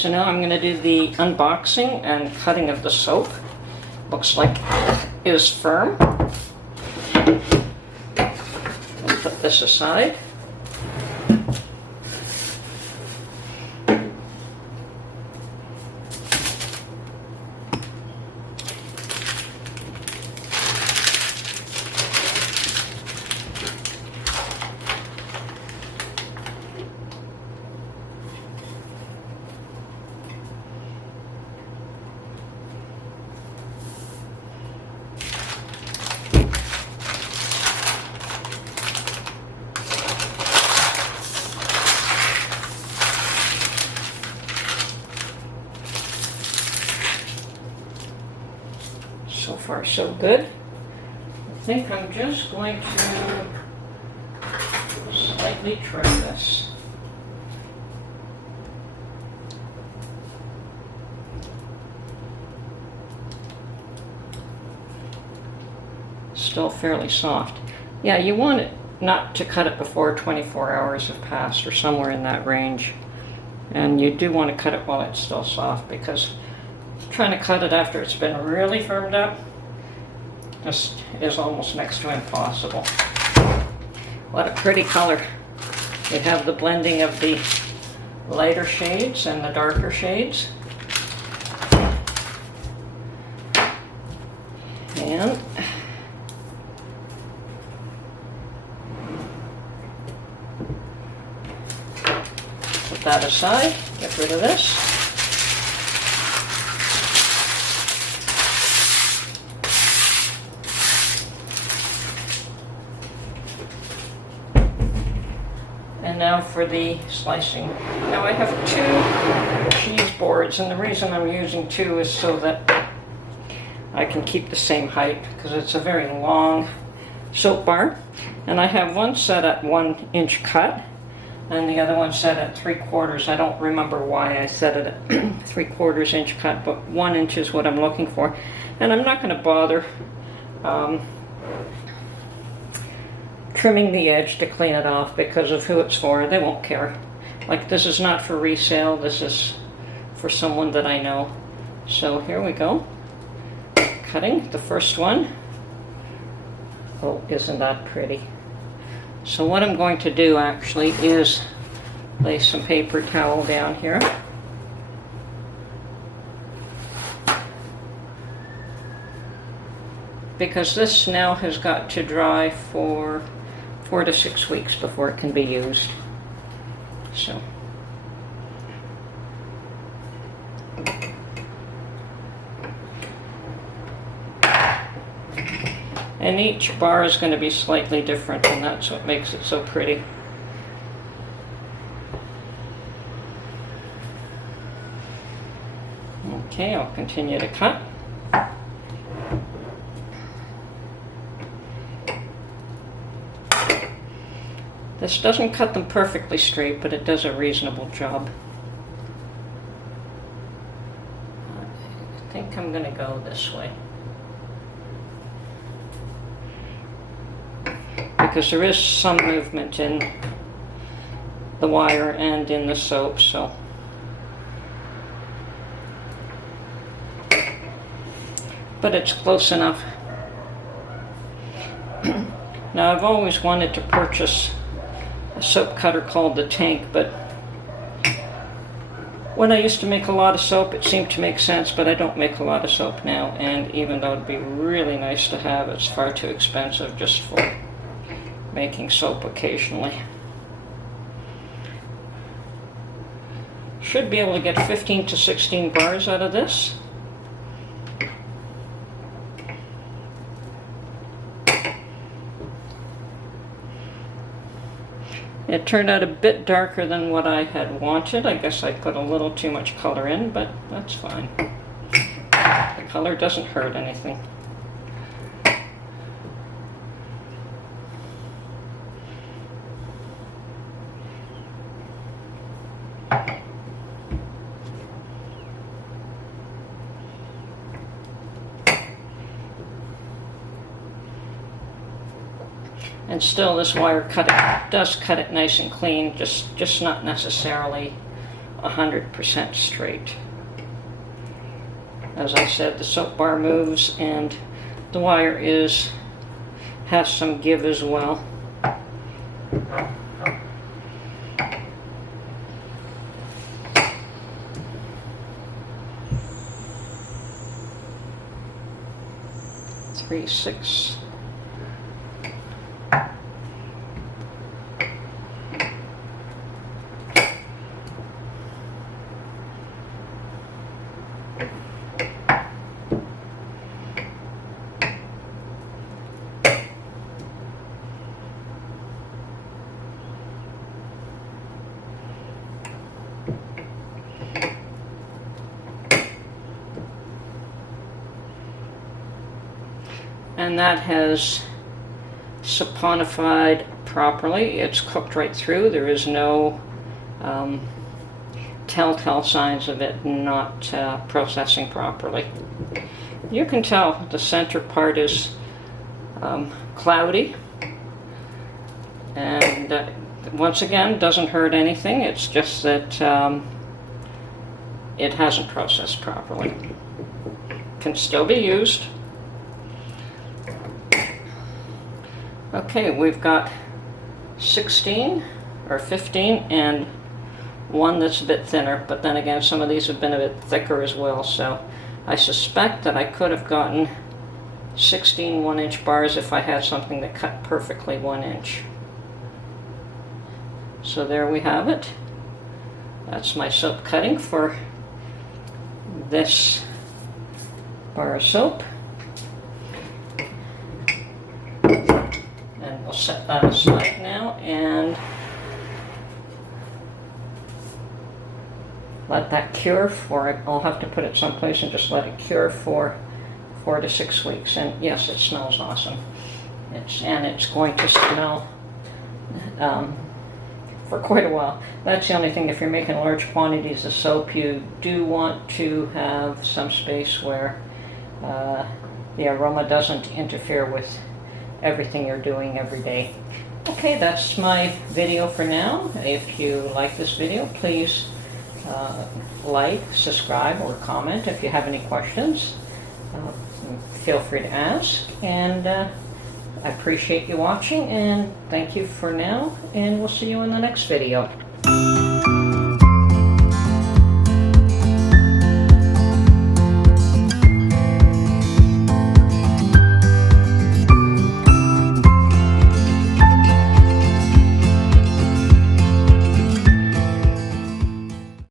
So now I'm going to do the unboxing and cutting of the soap. Looks like it is firm. I'll put this aside. So far, so good. I think I'm just going to slightly trim this. Still fairly soft. Yeah, you want it not to cut it before 24 hours have passed or somewhere in that range. And you do want to cut it while it's still soft, because trying to cut it after it's been really firmed up just is almost next to impossible. What a pretty color. We have the blending of the lighter shades and the darker shades. And put that aside, get rid of this. And now for the slicing. Now I have 2 cheese boards, and the reason I'm using 2 is so that I can keep the same height, because it's a very long soap bar. And I have one set at 1 inch cut, and the other one set at 3/4. I don't remember why I set it at 3/4 inch cut, but 1 inch is what I'm looking for. And I'm not going to bother trimming the edge to clean it off, because of who it's for. They won't care. Like, this is not for resale, this is for someone that I know. So here we go. Cutting the first one. Oh, isn't that pretty? So what I'm going to do actually is lay some paper towel down here. Because this now has got to dry for 4 to 6 weeks before it can be used. So. And each bar is going to be slightly different, and that's what makes it so pretty. Okay, I'll continue to cut. This doesn't cut them perfectly straight, but it does a reasonable job. I think I'm going to go this way, because there is some movement in the wire and in the soap, so. But it's close enough. Now, I've always wanted to purchase a soap cutter called the Tank, but when I used to make a lot of soap, it seemed to make sense, but I don't make a lot of soap now, and even though it'd be really nice to have, it's far too expensive just for making soap occasionally. Should be able to get 15 to 16 bars out of this. It turned out a bit darker than what I had wanted. I guess I put a little too much color in, but that's fine. The color doesn't hurt anything. And still, this wire cutting does cut it nice and clean, just not necessarily 100% straight. As I said, the soap bar moves and the wire has some give as well. Three, 6. And that has saponified properly. It's cooked right through. There is no telltale signs of it not processing properly. You can tell the center part is cloudy, and once again, doesn't hurt anything. It's just that it hasn't processed properly. Can still be used. Okay, we've got 16 or 15 and one that's a bit thinner, but then again some of these have been a bit thicker as well, so I suspect that I could have gotten 16 1-inch bars if I had something that cut perfectly 1 inch. So there we have it. That's my soap cutting for this bar of soap. We'll set that aside now and let that cure for it. I'll have to put it someplace and just let it cure for 4 to 6 weeks. And yes, it smells awesome. It's going to smell for quite a while. That's the only thing. If you're making large quantities of soap, you do want to have some space where the aroma doesn't interfere with everything you're doing every day. Okay, that's my video for now. If you like this video, please like, subscribe, or comment. If you have any questions, feel free to ask. And I appreciate you watching, and thank you for now, and we'll see you in the next video.